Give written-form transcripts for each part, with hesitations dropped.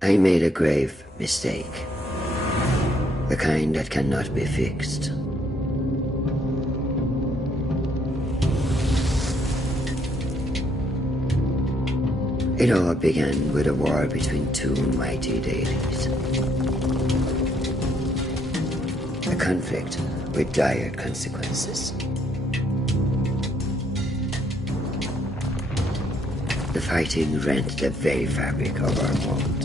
I made a grave mistake. The kind that cannot be fixed. It all began with a war between two mighty deities. A conflict with dire consequences. The fighting rent the very fabric of our world.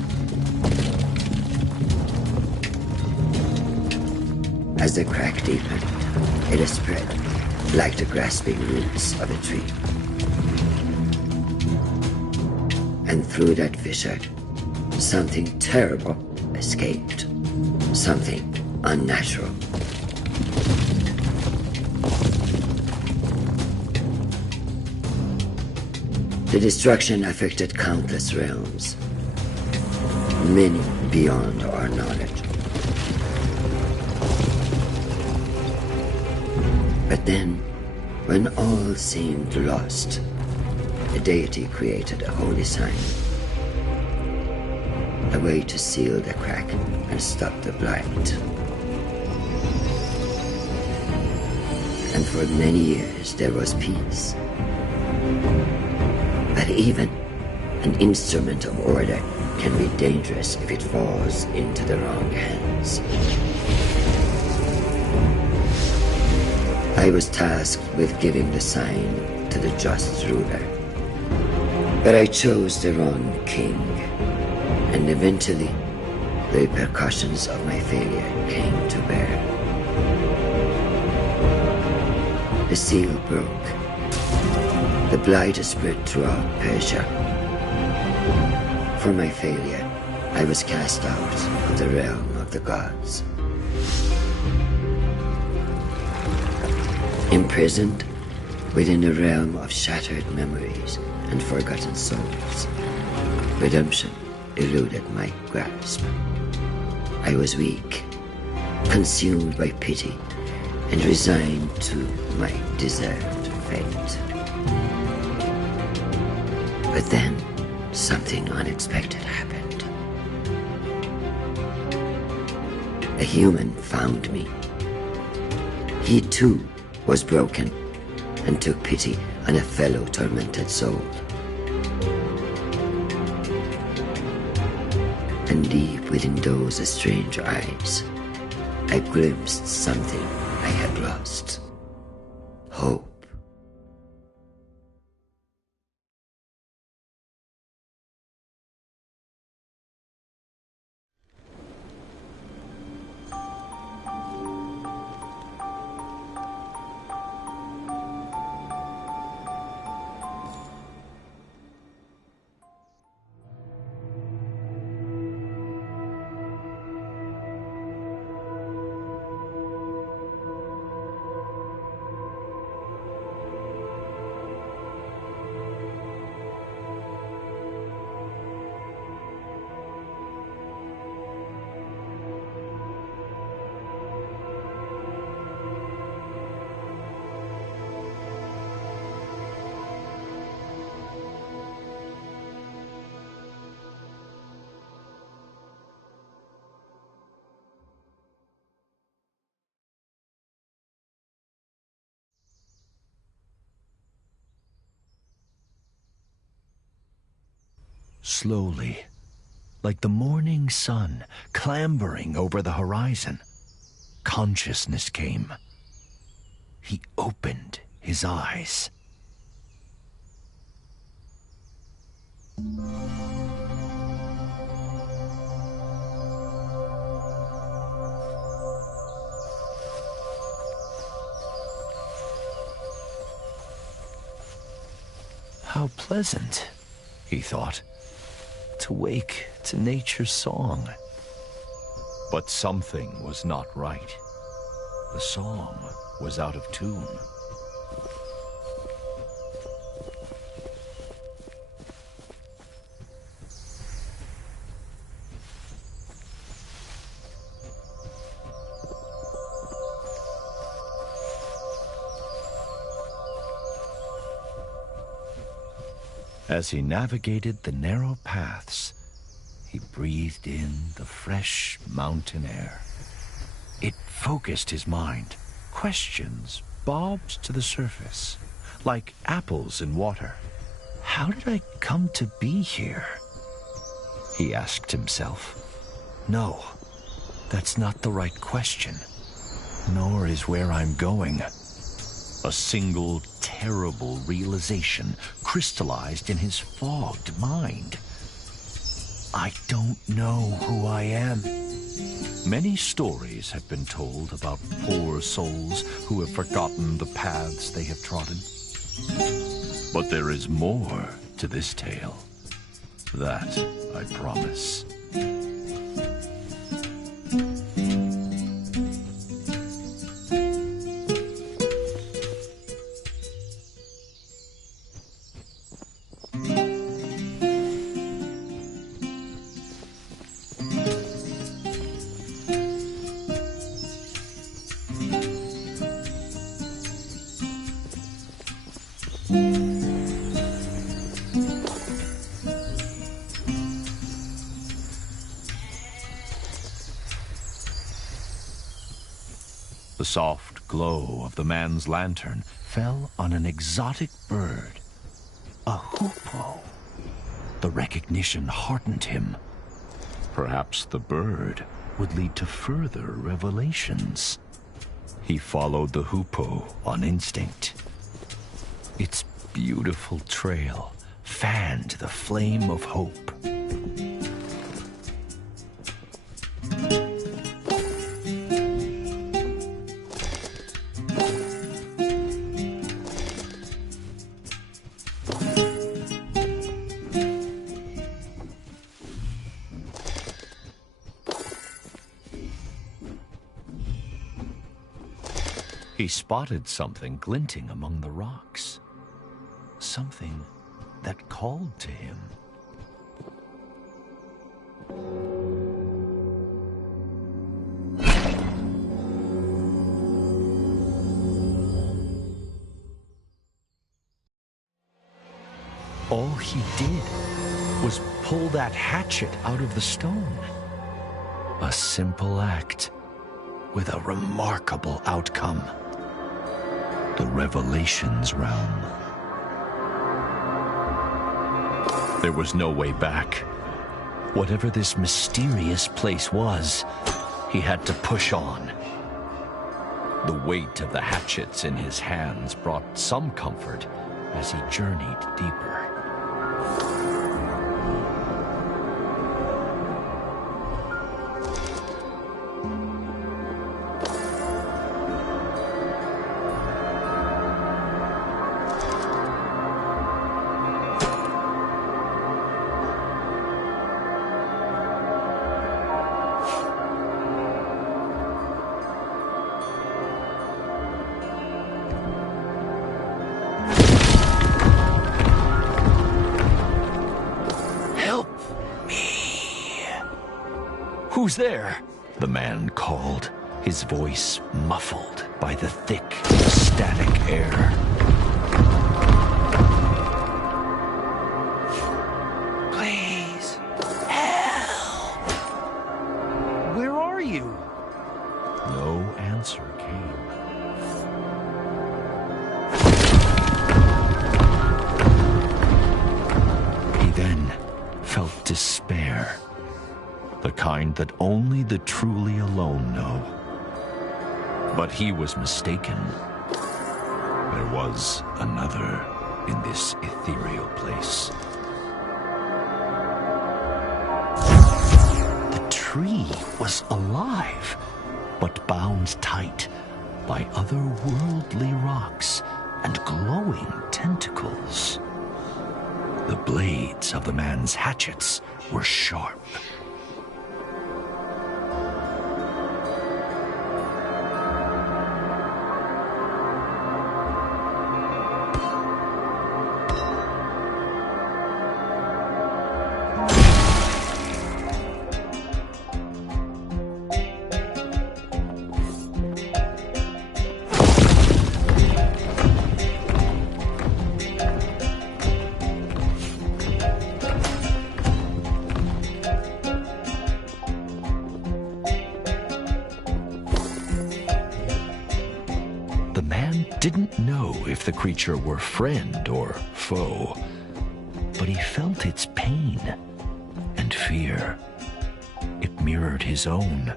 As the crack deepened, it has spread like the grasping roots of a tree. And through that fissure, something terrible escaped. Something unnatural. The destruction affected countless realms, many beyond our knowledge. But then, when all seemed lost, the deity created a holy sign, a way to seal the crack and stop the blight. And for many years there was peace. But even an instrument of order can be dangerous if it falls into the wrong hands. I was tasked with giving the sign to the just ruler. But I chose the wrong king, and eventually the repercussions of my failure came to bear. The seal broke. The blight spread throughout Persia. For my failure, I was cast out of the realm of the gods. Imprisoned within a realm of shattered memories and forgotten souls, redemption eluded my grasp. I was weak, consumed by pity, and resigned to my deserved fate. But then, something unexpected happened. A human found me. He too was broken and took pity on a fellow tormented soul. And deep within those strange eyes, I glimpsed something I had lost. Hope. Slowly, like the morning sun clambering over the horizon, consciousness came. He opened his eyes. How pleasant, he thought, to wake to nature's song. But something was not right. The song was out of tune. As he navigated the narrow paths, He breathed in the fresh mountain air. It focused his mind. Questions bobbed to the surface, like apples in water. How did I come to be here? He asked himself. No, that's not the right question. Nor is where I'm going. A single terrible realization crystallized in his fogged mind. I don't know who I am. Many stories have been told about poor souls who have forgotten the paths they have trodden. But there is more to this tale. That I promise. The soft glow of the man's lantern fell on an exotic bird, a hoopoe. The recognition heartened him. Perhaps the bird would lead to further revelations. He followed the hoopoe on instinct. Its beautiful trail fanned the flame of hope. He spotted something glinting among the rocks. Something that called to him. All he did was pull that hatchet out of the stone. A simple act with a remarkable outcome. The Revelations realm. There was no way back. Whatever this mysterious place was, he had to push on. The weight of the hatchets in his hands brought some comfort as he journeyed deeper. Who's there? The man called, his voice muffled by the thick, static air. Please, help! Where are you? No answer came. He then felt despair. The kind that only the truly alone know. But he was mistaken. There was another in this ethereal place. The tree was alive, but bound tight by otherworldly rocks and glowing tentacles. The blades of the man's hatchets were sharp. didn't know if the creature were friend or foe, but he felt its pain and fear. It mirrored his own.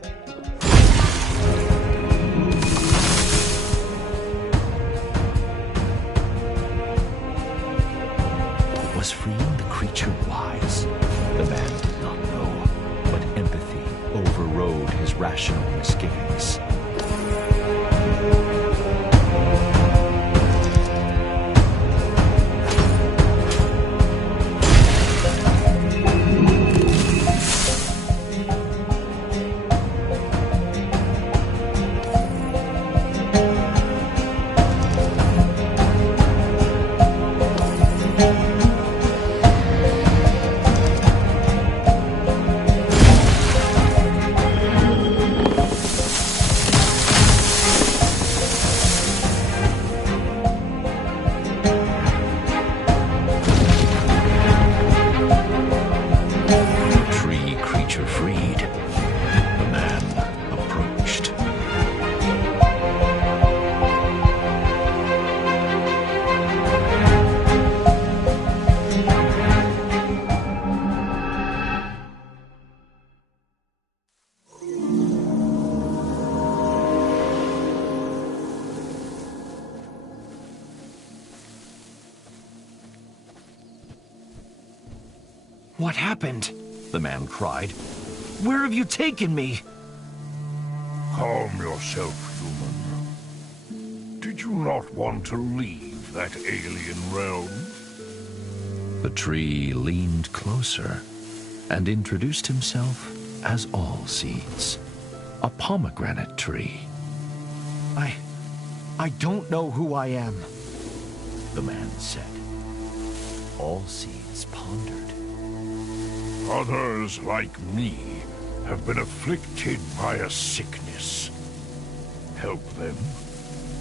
Was freeing the creature wise? The man did not know, but empathy overrode his rational misgivings. What happened? The man cried. Where have you taken me? Calm yourself, human. Did you not want to leave that alien realm? The tree leaned closer and introduced himself as All Seeds, a pomegranate tree. I don't know who I am, the man said. All Seeds pondered. Others like me have been afflicted by a sickness. Help them,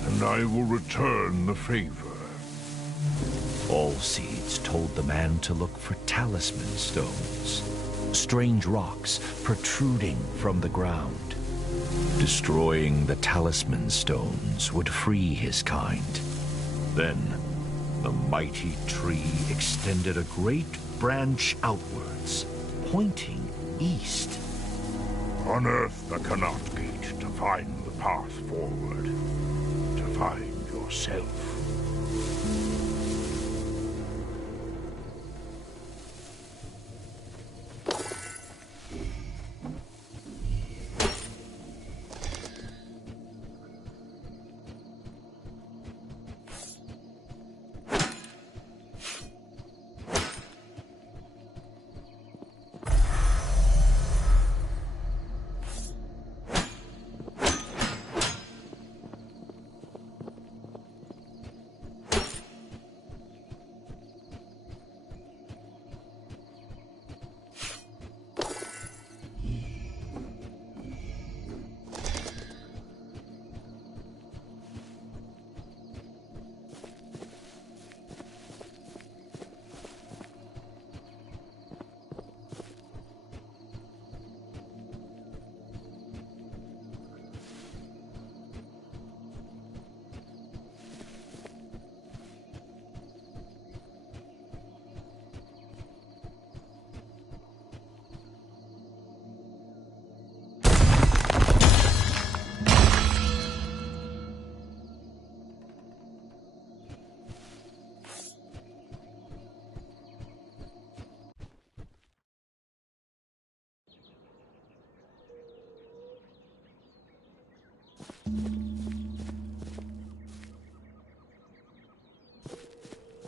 and I will return the favor. All Seeds told the man to look for talisman stones, strange rocks protruding from the ground. Destroying the talisman stones would free his kind. Then, the mighty tree extended a great branch outwards, pointing east. Unearth the Canot Gate to find the path forward, to find yourself.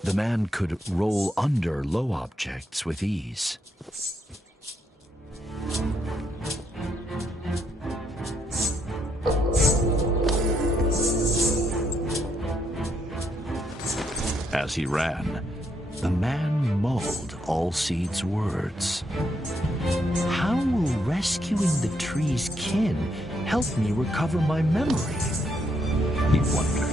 The man could roll under low objects with ease. As he ran, the man mulled All Seeds' words. How will rescuing the tree's kin help me recover my memory? He wondered.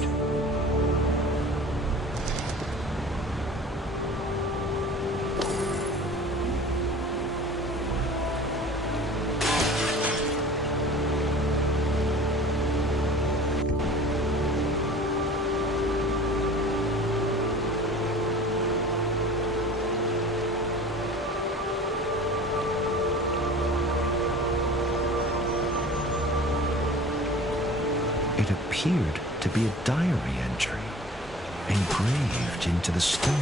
It appeared to be a diary entry, engraved into the stone.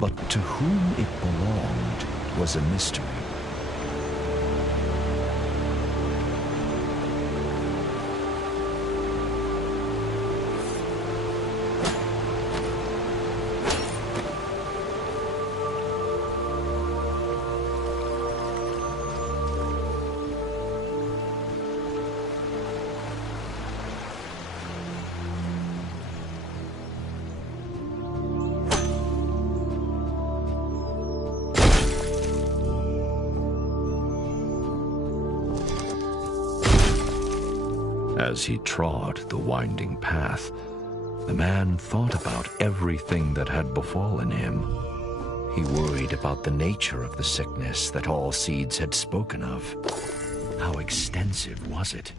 But to whom it belonged was a mystery. As he trod the winding path, the man thought about everything that had befallen him. He worried about the nature of the sickness that all seeds had spoken of. How extensive was it?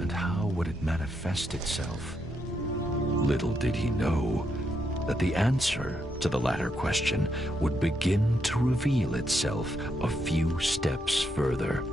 And how would it manifest itself? Little did he know that the answer to the latter question would begin to reveal itself a few steps further.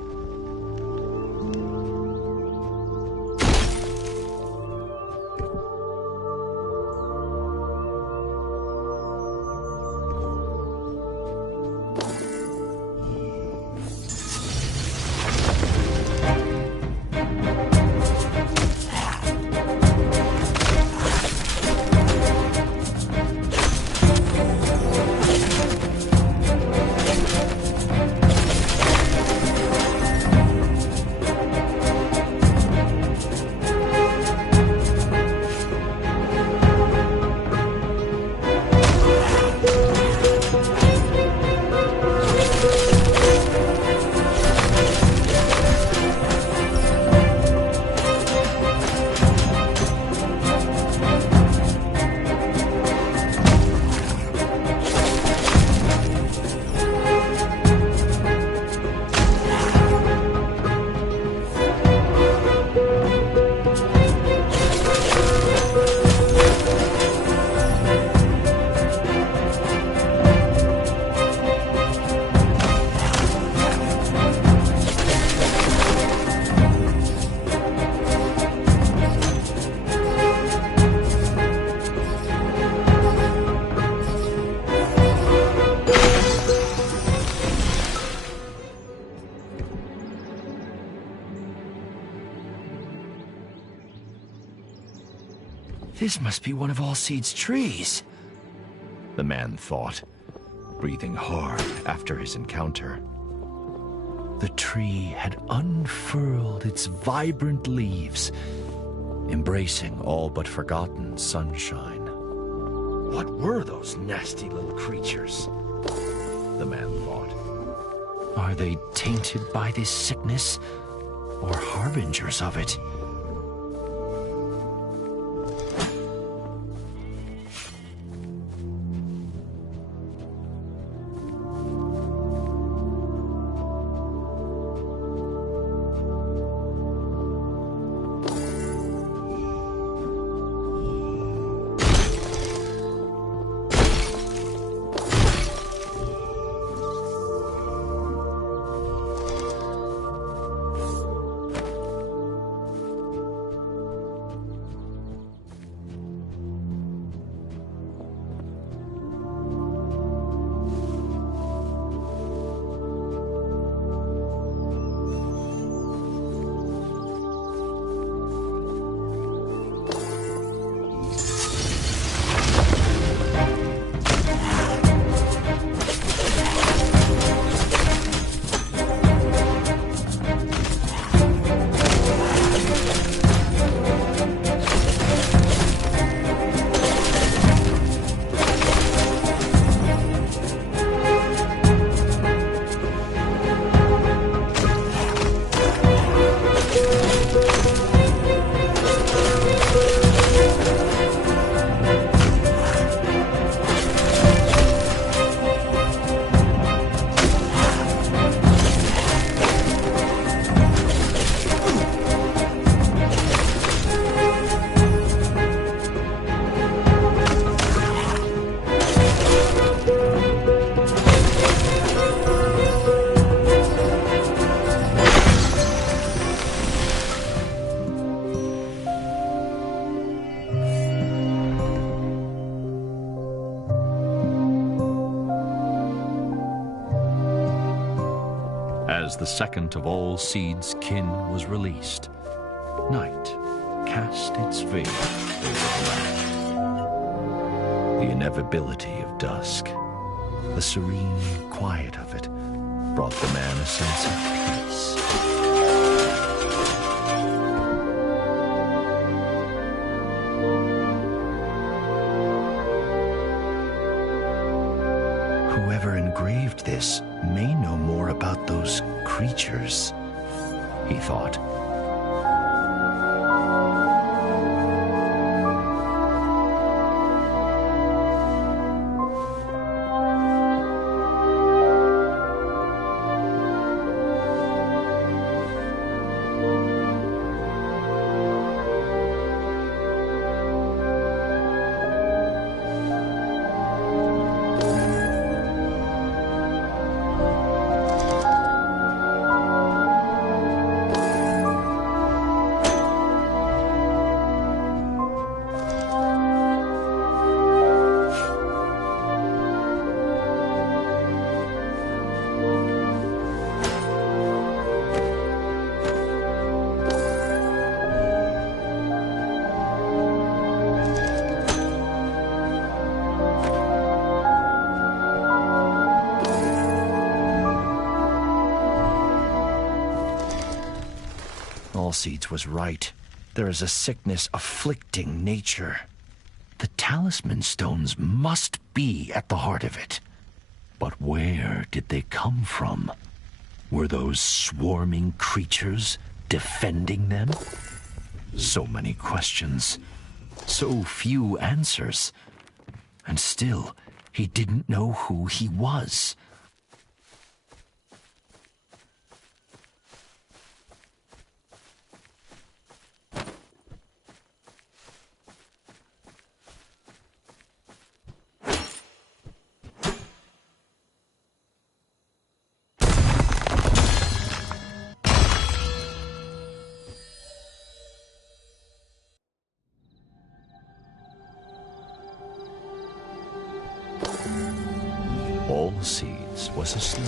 This must be one of Allseed's trees, the man thought, breathing hard after his encounter. The tree had unfurled its vibrant leaves, embracing all but forgotten sunshine. What were those nasty little creatures? The man thought. Are they tainted by this sickness, or harbingers of it? As the second of all seeds' kin was released, night cast its veil over the land. The inevitability of dusk, the serene quiet of it, brought the man a sense of peace. Whoever engraved this may know more about those creatures, he thought. Seeds was right. There is a sickness afflicting nature. The talisman stones must be at the heart of it. But where did they come from? Were those swarming creatures defending them? So many questions, so few answers. And still, he didn't know who he was. All Seeds was asleep.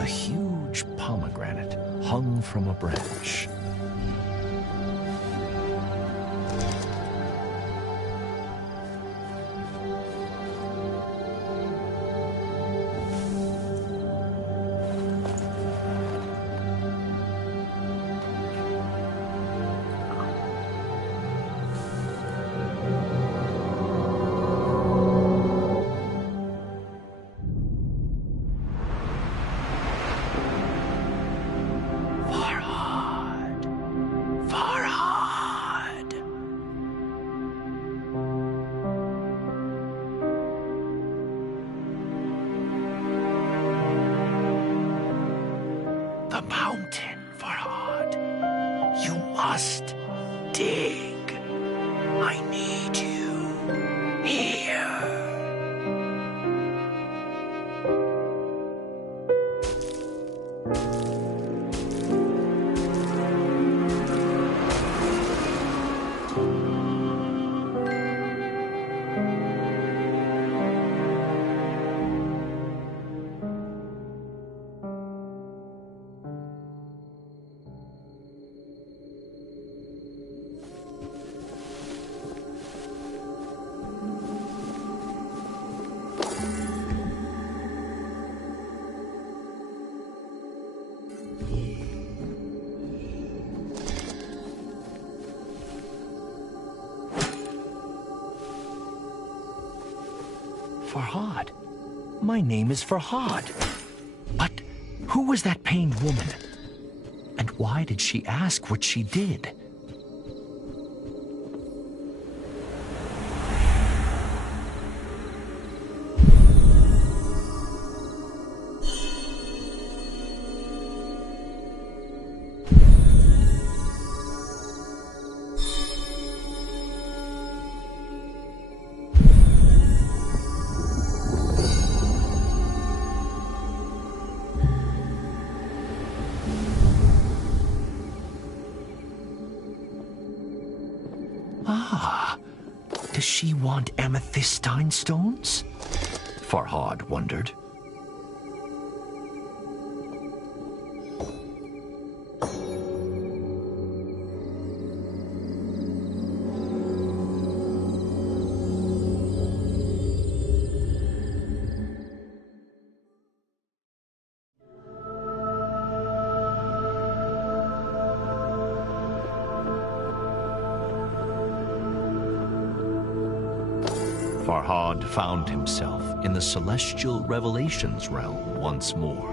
A huge pomegranate hung from a branch. must dig. I need you here. Farhad. My name is Farhad. But who was that pained woman? And why did she ask what she did? Does she want amethystine stones? Farhad wondered. Farhad found himself in the celestial Revelations realm once more.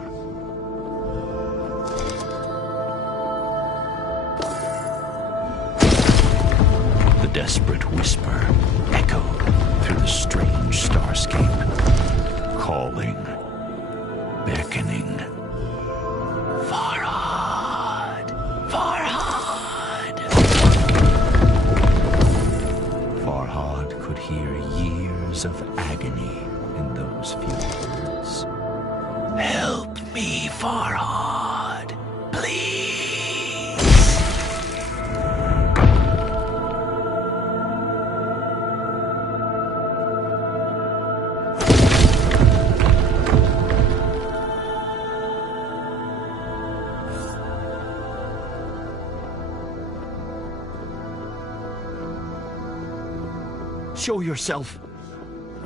The desperate whisper echoed through the strange starscape, calling, beckoning. Farhad! Farhad! Farhad could hear years of agony in those few words. Help me, Farhad, please! Show yourself!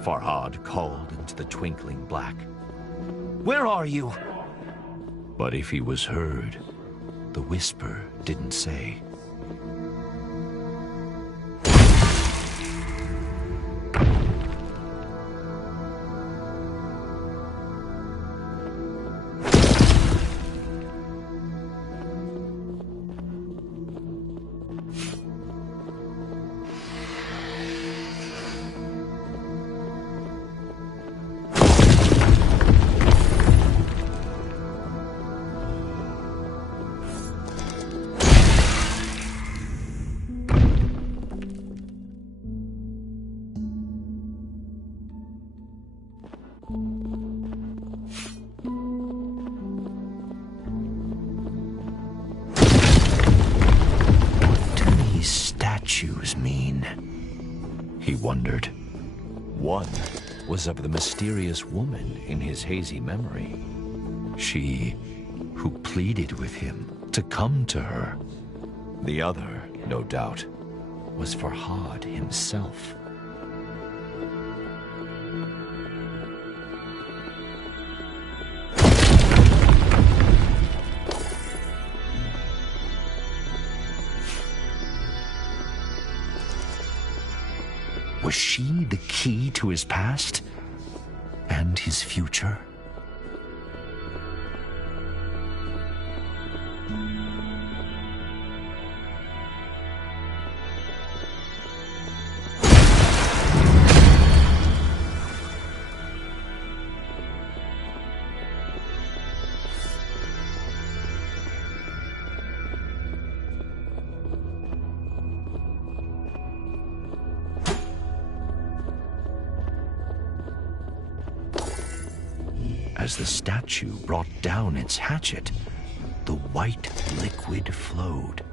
Farhad called into the twinkling black. Where are you? But if he was heard, the whisper didn't say. He wondered. One was of the mysterious woman in his hazy memory. She who pleaded with him to come to her. The other, no doubt, was Farhad himself. Was she the key to his past and his future? As the statue brought down its hatchet, the white liquid flowed.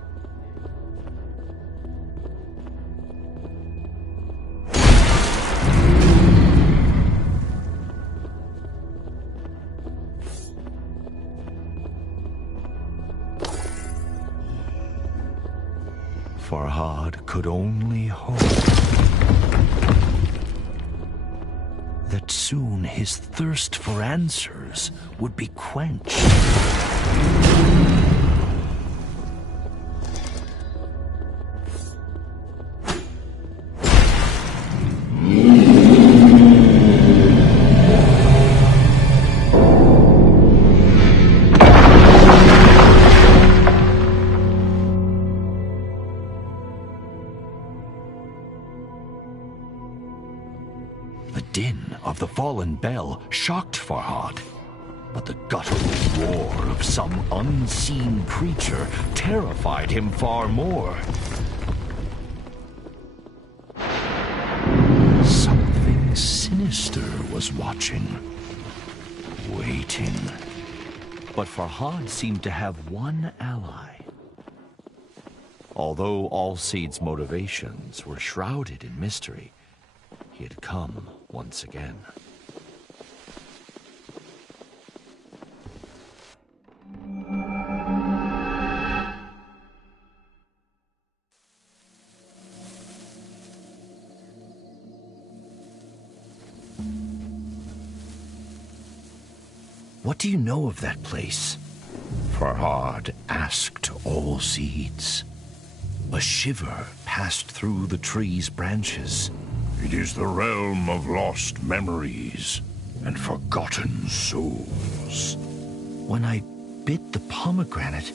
Farhad could only hope that soon his thirst for answers would be quenched. The din of the fallen bell shocked Farhad, but the guttural roar of some unseen creature terrified him far more. Something sinister was watching, waiting. But Farhad seemed to have one ally. Although Allseed's motivations were shrouded in mystery, he had come once again. What do you know of that place? Farhad asked Allseeds. A shiver passed through the tree's branches. It is the realm of lost memories and forgotten souls. When I bit the pomegranate,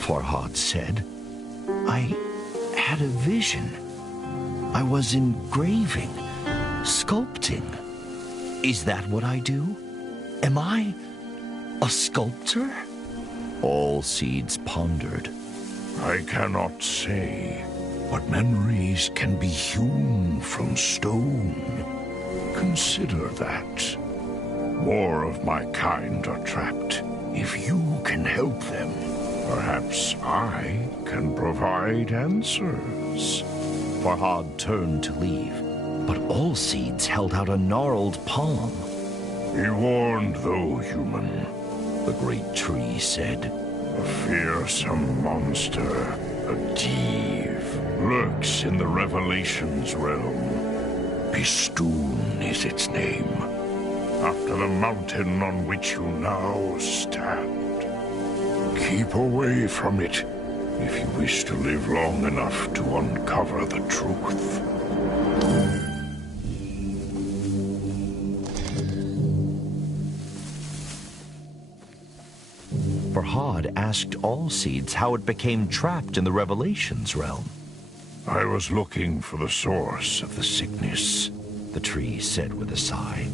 Farhad said, I had a vision. I was engraving, sculpting. Is that what I do? Am I a sculptor? All Seeds pondered. I cannot say, but memories can be hewn from stone. Consider that. More of my kind are trapped. If you can help them, perhaps I can provide answers. Farhad turned to leave, but All Seeds held out a gnarled palm. Be warned, though, human, The great tree said. A fearsome monster, a div, lurks in the Revelations realm. Bistun is its name, after the mountain on which you now stand. Keep away from it if you wish to live long enough to uncover the truth. Farhad asked All Seeds how it became trapped in the Revelations realm. I was looking for the source of the sickness, The tree said with a sigh.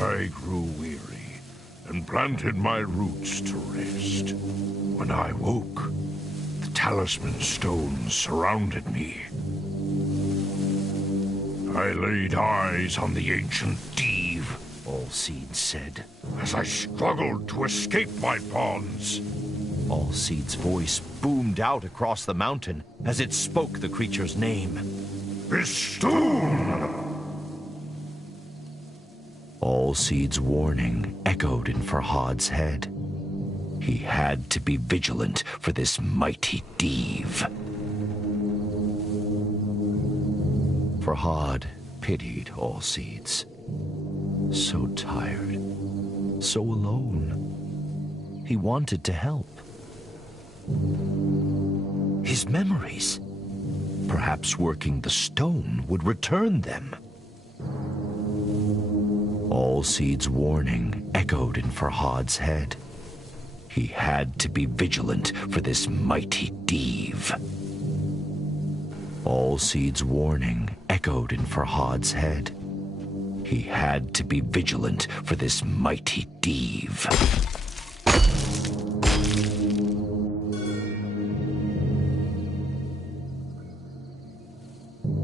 I grew weary and planted my roots to rest. When I woke, the talisman stones surrounded me. I laid eyes on the ancient div, All Seeds said. as I struggled to escape my bonds. All Seeds' voice boomed out across the mountain as it spoke the creature's name. Bistun! All Seeds' warning echoed in Farhad's head. He had to be vigilant for this mighty div. Farhad pitied All Seeds. So tired, so alone. He wanted to help. His memories. Perhaps working the stone would return them. All Seeds' warning echoed in Farhad's head. He had to be vigilant for this mighty div. All Seeds' warning echoed in Farhad's head. He had to be vigilant for this mighty div.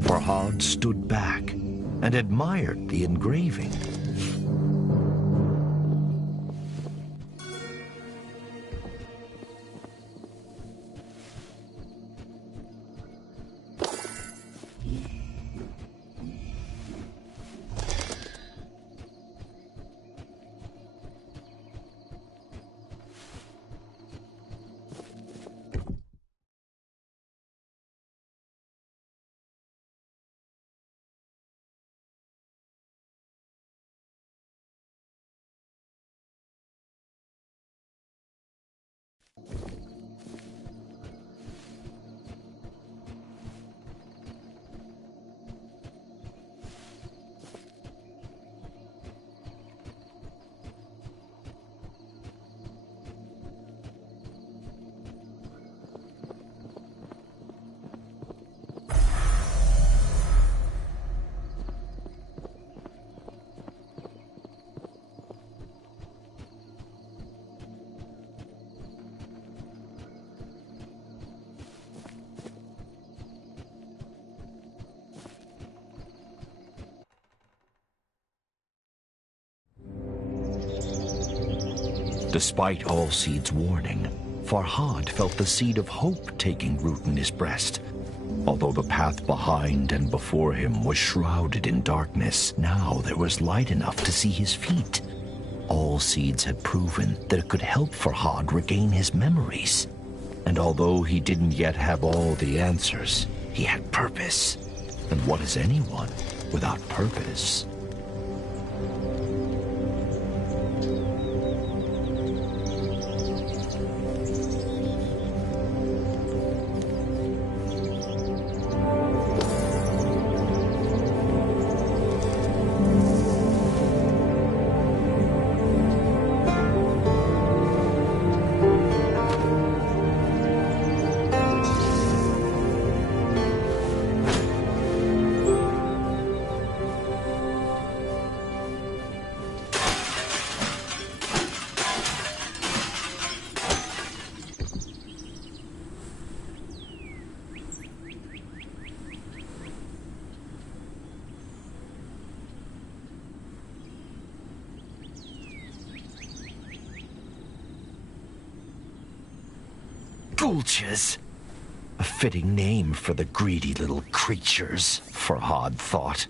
Farhad stood back and admired the engraving. Despite All Seeds' warning, Farhad felt the seed of hope taking root in his breast. Although the path behind and before him was shrouded in darkness, now there was light enough to see his feet. All Seeds had proven that it could help Farhad regain his memories. And although he didn't yet have all the answers, he had purpose. And what is anyone without purpose? Gulches! A fitting name for the greedy little creatures, Farhad thought.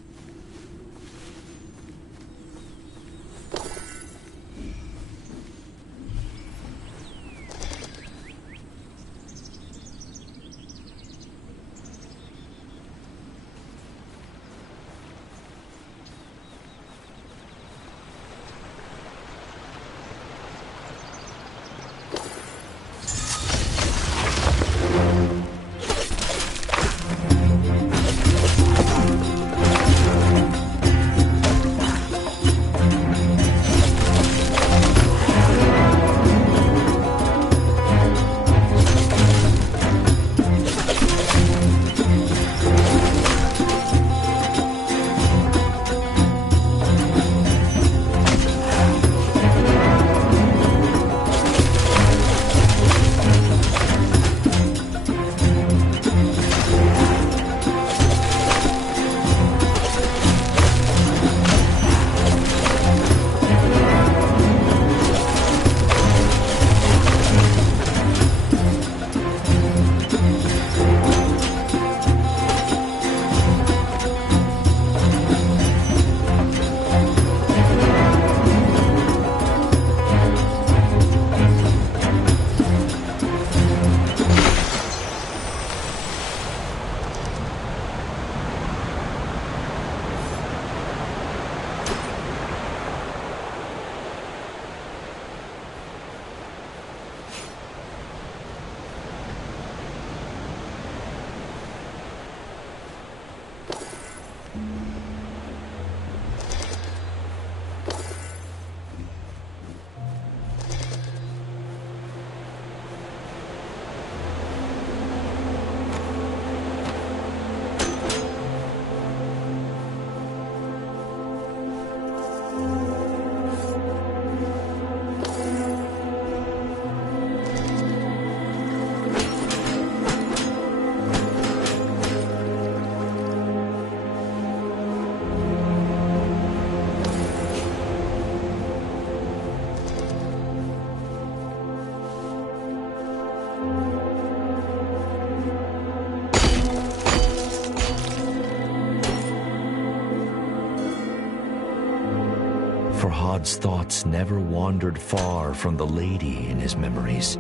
Farhad's thoughts never wandered far from the lady in his memories,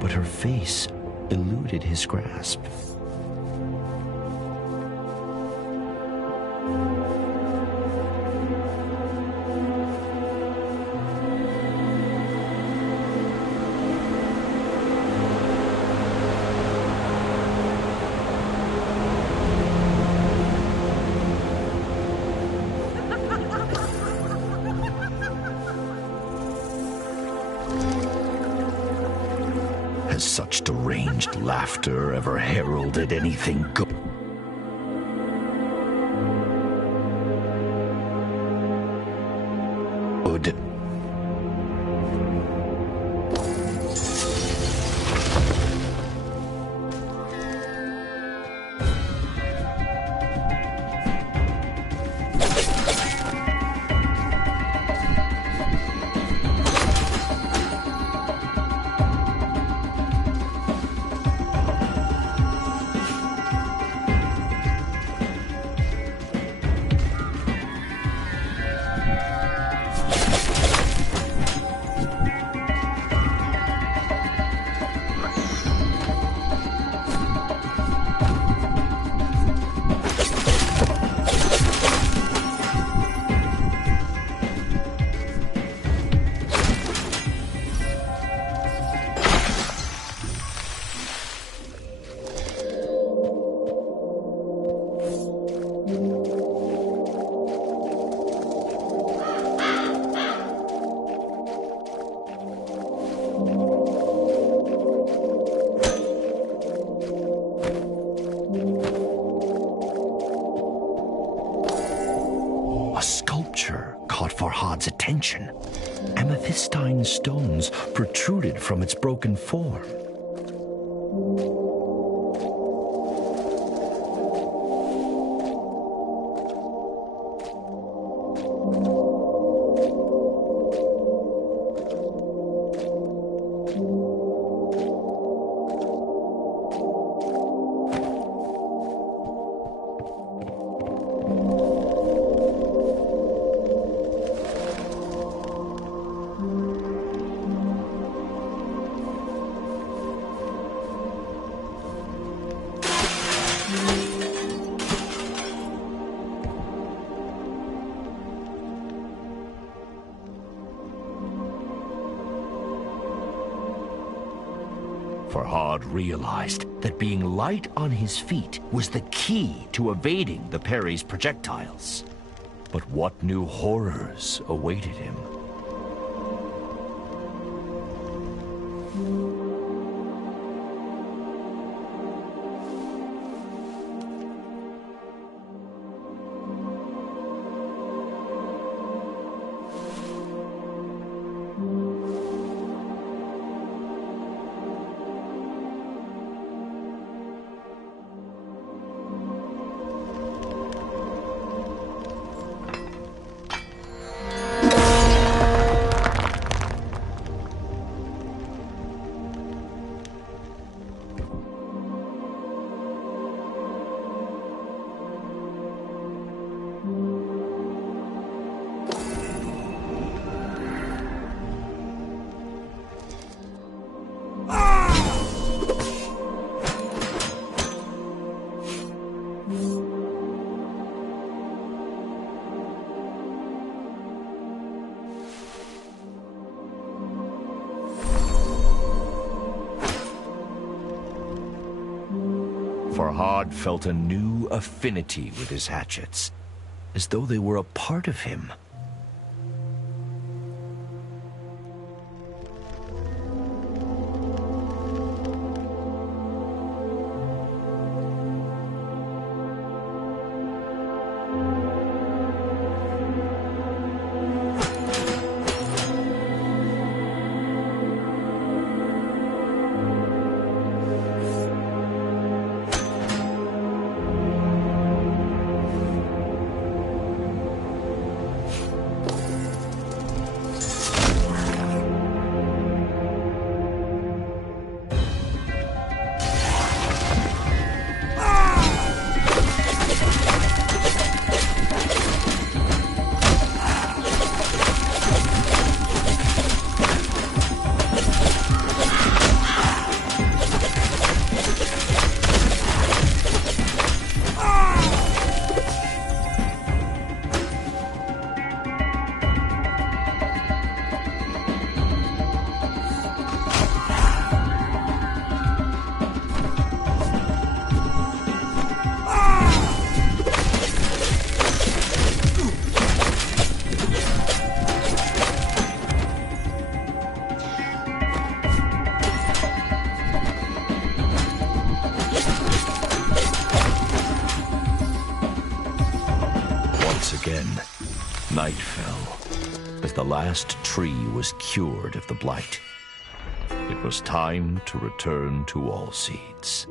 but her face eluded his grasp. Has such deranged laughter ever heralded anything good? Farhad's attention. Amethystine stones protruded from its broken form. Farhad realized that being light on his feet was the key to evading the Peri's projectiles. But what new horrors awaited him? Farhad felt a new affinity with his hatchets, as though they were a part of him. Night fell, as the last tree was cured of the blight. It was time to return to Allseeds.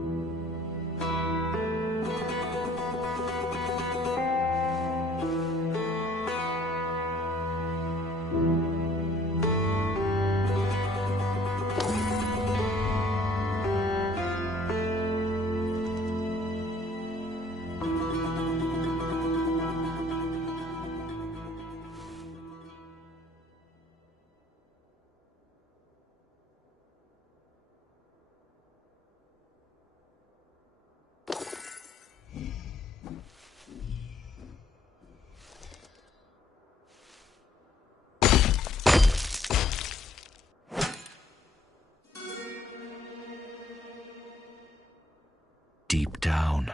Deep down,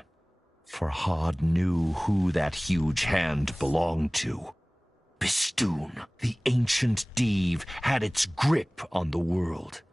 Farhad knew who that huge hand belonged to. Bistun, the ancient Div, had its grip on the world.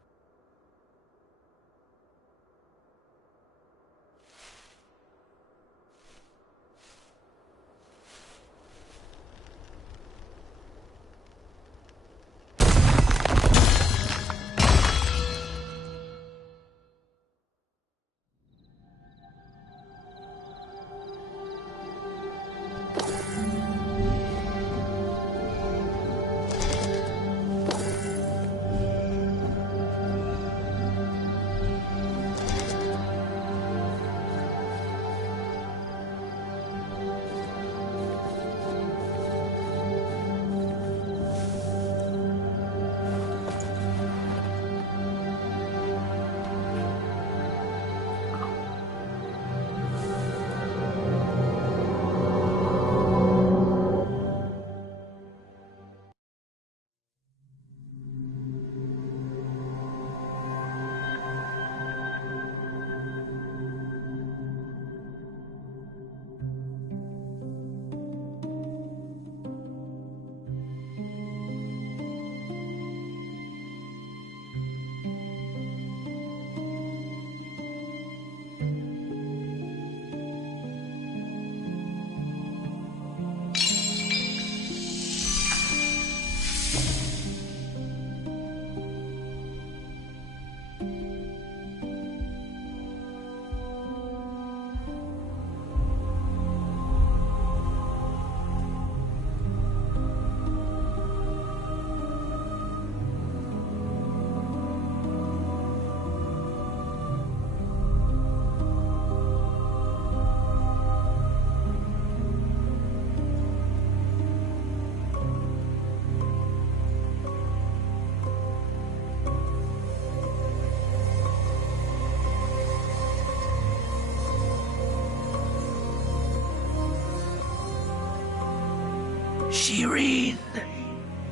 Shireen!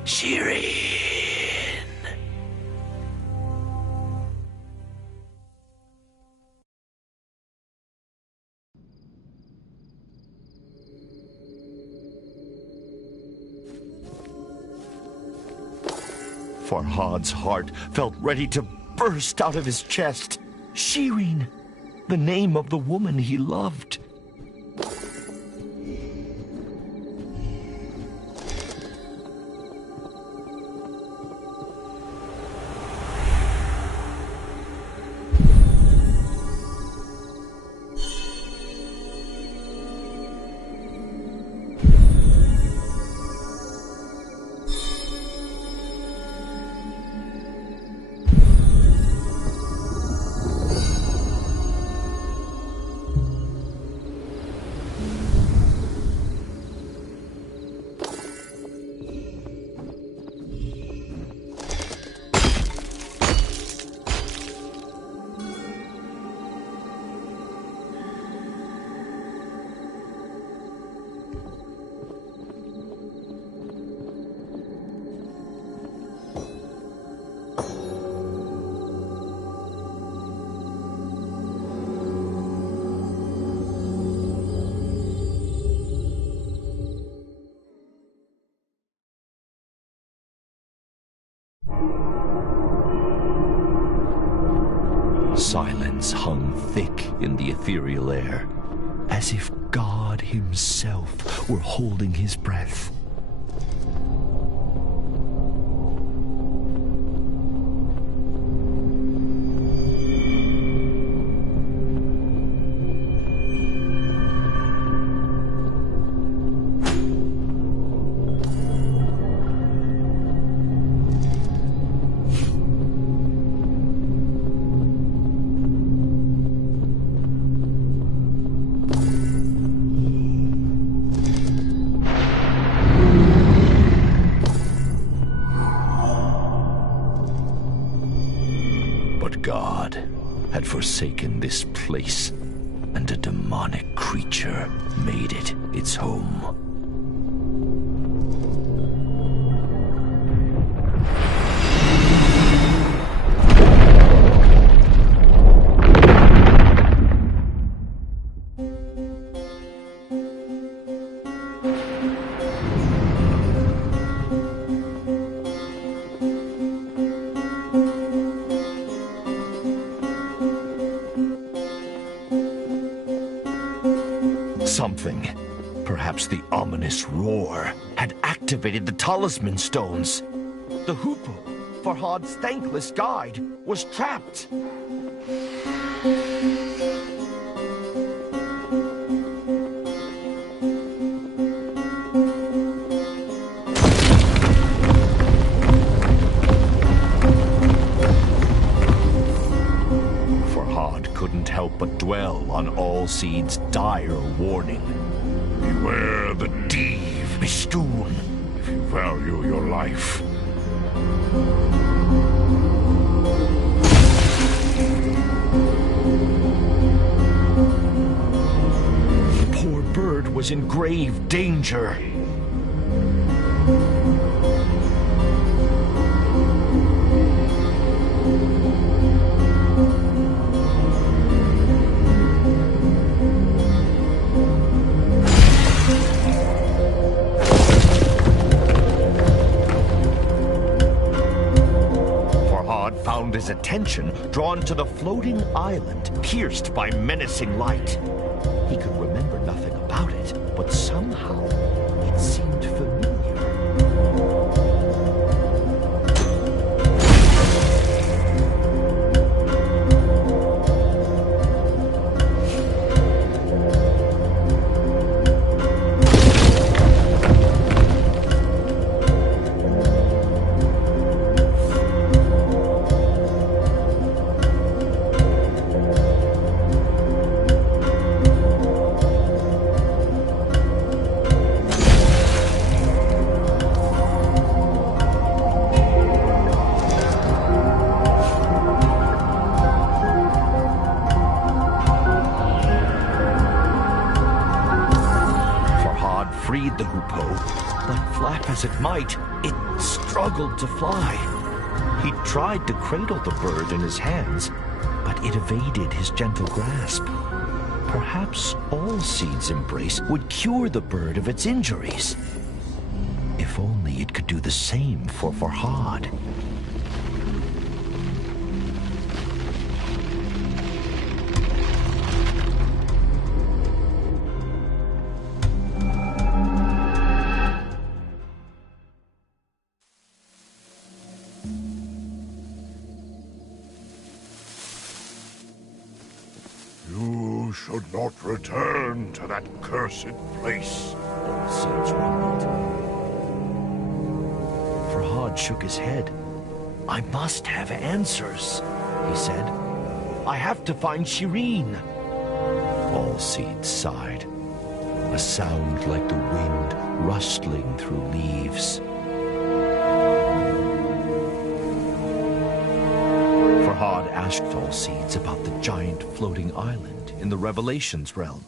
Shireen! Farhad's heart felt ready to burst out of his chest. Shireen, the name of the woman he loved. Silence hung thick in the ethereal air, as if God himself were holding his breath. God had forsaken this place, and a demonic creature made it its home. Something, perhaps the ominous roar, had activated the talisman stones. The hoopoe, Farhad's thankless guide, was trapped. Couldn't help but dwell on Allseed's dire warning. Beware the Div Bistun, if you value your life. The poor bird was in grave danger. Found his attention drawn to the floating island pierced by menacing light. He could remember nothing about it, but somehow it seemed familiar. Freed the hoopoe But flap as it might, it struggled to fly. He tried to cradle the bird in his hands, but it evaded his gentle grasp. Perhaps all Seed's embrace would cure the bird of its injuries. If only it could do the same for Farhad. You should not return to that cursed place. All Seeds rumbled. Farhad shook his head. I must have answers, he said. I have to find Shireen. All Seeds sighed. A sound like the wind rustling through leaves. Farhad asked All Seeds about the giant floating island in the Revelations realm.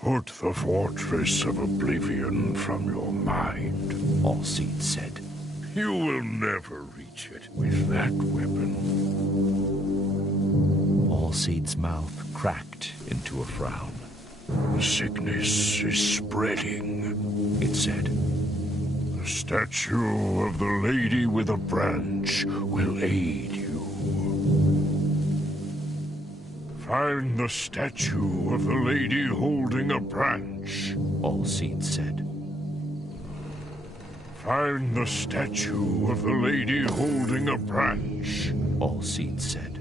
Put the fortress of oblivion from your mind. All Seeds said. You will never reach it with that weapon. All Seeds' mouth cracked into a frown. The sickness is spreading, it said. The statue of the lady with a branch will aid you. Find the statue of the lady holding a branch, All Seeds said. Find the statue of the lady holding a branch, All Seeds said.